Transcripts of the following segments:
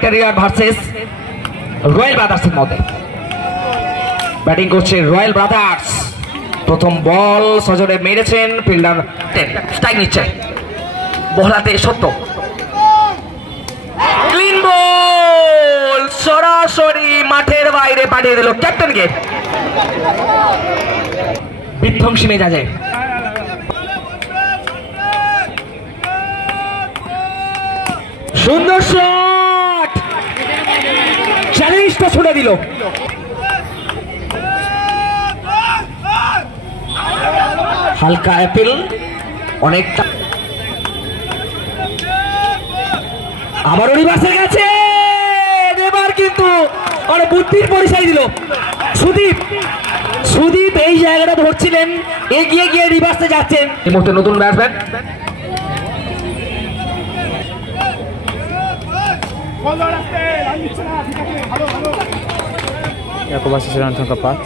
Career versus royal ব্রাদার্সের মধ্যে batting করছে royal brothers. প্রথম বল সজরে মেরেছেন, ফিল্ডার স্ট্রাইক নিচ্ছে, বলাতে সত্য ক্লিন বল সরাসরি মাঠের বাইরে পাঠিয়ে দিল ক্যাপ্টেনকে বিধ্বংসী মেজাজে। সুন্দর শট, চ্যালেঞ্জটা ছুড়ে দিল। হালকা অ্যাপিল, অনেকটা আবারও রিভার্সে গেছে, এবার কিন্তু অনেক বুদ্ধির পরিচয় দিল সুদীপ। সুদীপ এই জায়গাটা ধরছিলেন, এগিয়ে গিয়ে রিভার্সে যাচ্ছেন। এই মুহূর্তে নতুন ব্যাটসম্যান রান সংখ্যা 5।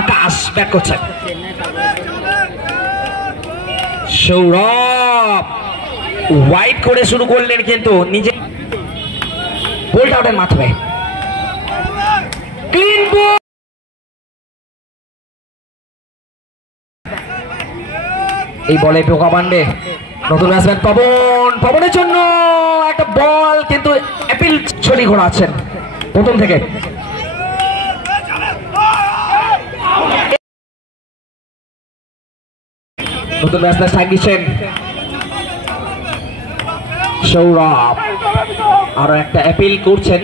আকাশ ব্যাট করছেন, সৌরভ ওয়াইড করে শুরু করলেন কিন্তু নিজে বোল্ড আউটের মাধ্যমে ক্লিন বল। এই বলে ঢোকা বান্ডে নতুন ব্যাটসম্যান পবন, পবনের জন্য একটা বল কিন্তু অ্যাপিল ছড়ি ঘোরাচ্ছেন প্রথম থেকে। নতুন ব্যাটসম্যান স্ট্রাইক দিচ্ছেন সৌরভ, আরো একটা অ্যাপিল করছেন।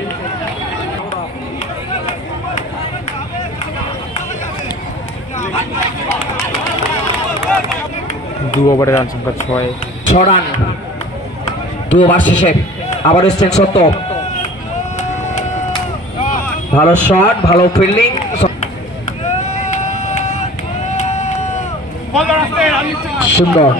দু ওভারে রান সংখ্যা 6 রান, 2 ওভার শেষে আবার এসছেন সত্য। ভালো শট, ভালো ফিল্ডিং, সুন্দর।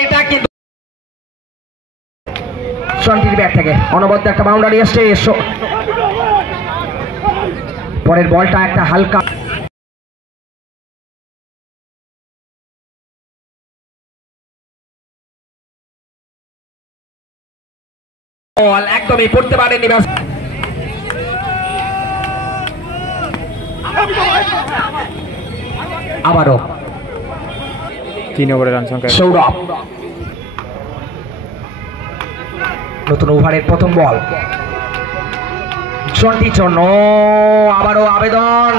এটা কিন্তু সন্টির ব্যাট থেকে অনবদ্য একটা বাউন্ডারি আসছে। পরের বলটা একটা হালকা বল, একদমই পড়তে পারেননি। আবারও 3 ওভারে রান সংখ্যা সৌরভ, নতুন ওভারের প্রথম বল জন্টির জন্য, আবারও আবেদন।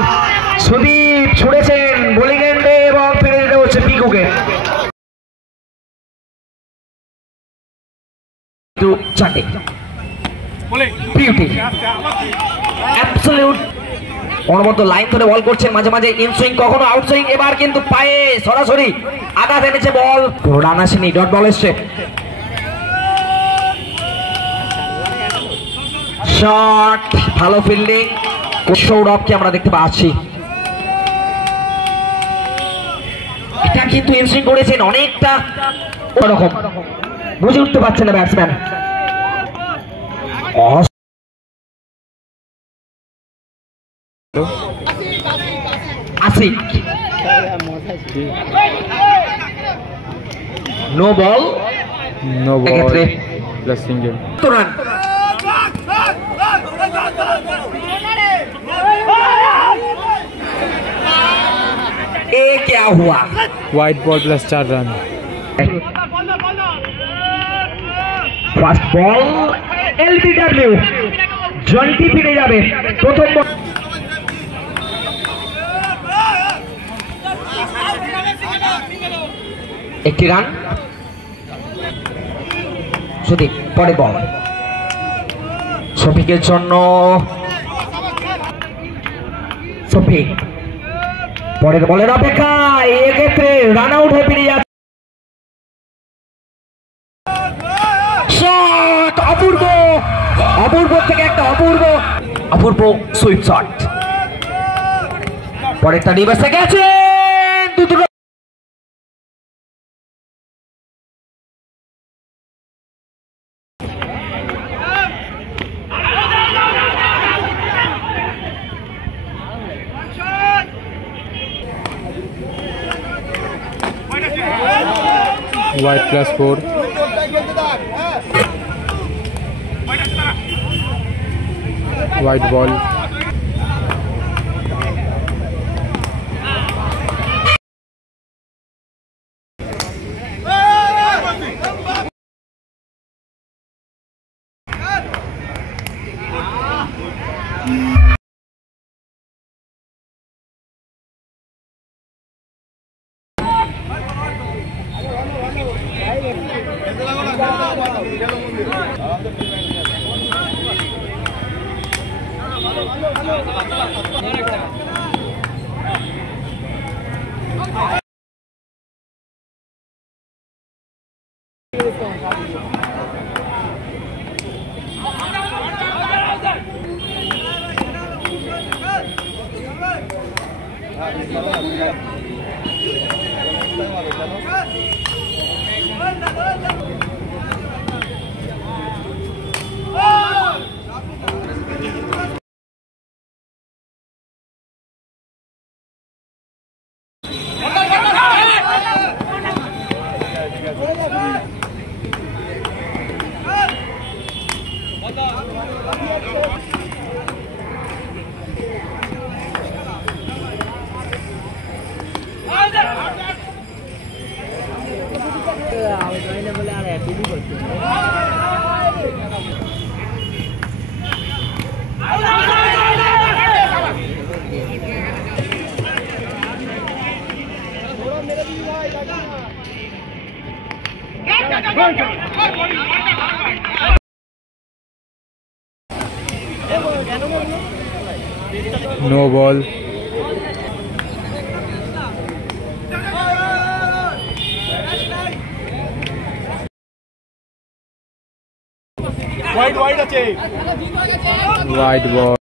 সুদীপ ছুড়েছেন বোলিং এন্ডে এবং ফিরে দিতে হচ্ছে পিকুকে। চারটে বিউটি, অ্যাবসলিউট অনবদ্য লাইন ধরে বল করছেন, মাঝে মাঝে ইনসুইং, কখনো আউটসুইং। এবার কিন্তু পায়ে সরাসরি আঘাত এনেছে বল, কোনো রান আসেনি, ডট বল এসছে। শট, ভালো ফিল্ডিং সৌরভকে আমরা দেখতে পাচ্ছি। এটা কিন্তু ইনসুইং করেছেন অনেকটা ওরকম, বুঝে উঠতে পারছেন না batsman. Ashik, no ball, plus single. Run ए क्या हुआ, wide ball plus 4 run. First ball LBW, Jonty ফিরে যাবে প্রথম বল। একটি রান সুদীপ, পরে বল শফিকের জন্য, শফিক পরের বলের অপেক্ষায়, এক্ষেত্রে রান আউট হয়ে ফিরে যাচ্ছে। শট, অপূর্ব, অপূর্ব থেকে একটা অপূর্ব সুইপ শট, পরেরটা রিভার্সে গেছে। দুটো White +4. White ball. No ball. White আছে White ball.